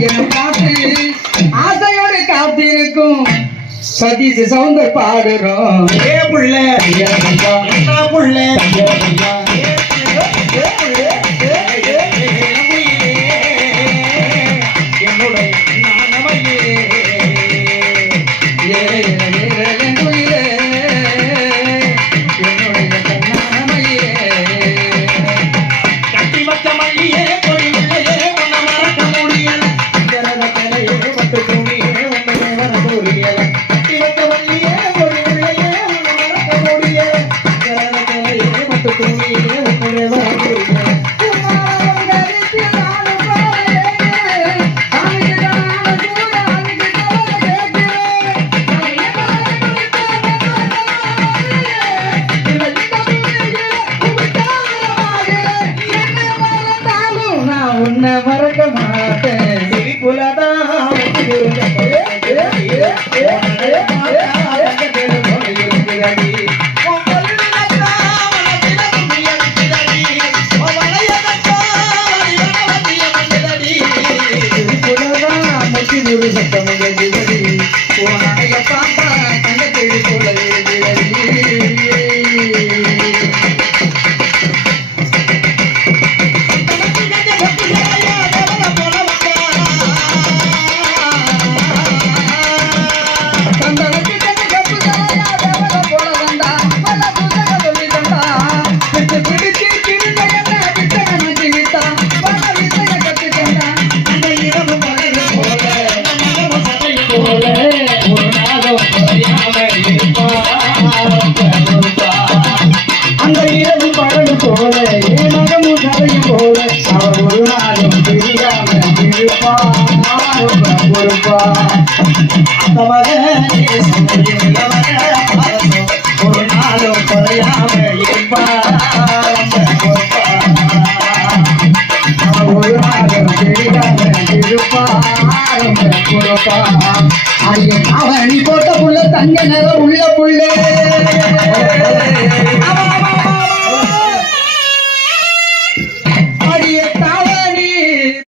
என பார்த்து ஆசையோடு காத்திருக்கும் சதீஷ் சவுந்தர் பாடுறோம். ஏ புள்ள புள்ள உன்னை மறக்க மாட்டேன். அந்த இரவு பகல் போல மகமும் கதையும் போல அவர் ஒரு நாளும் தெரியாம பொறுப்பா அந்த ஒரு நாளும் குறையாம இருப்பா ஒரு நாளும் தெரியாம இருப்பா பொறுப்பா. அவன் போட்ட புள்ள தங்க நிற உள்ள புள்ளே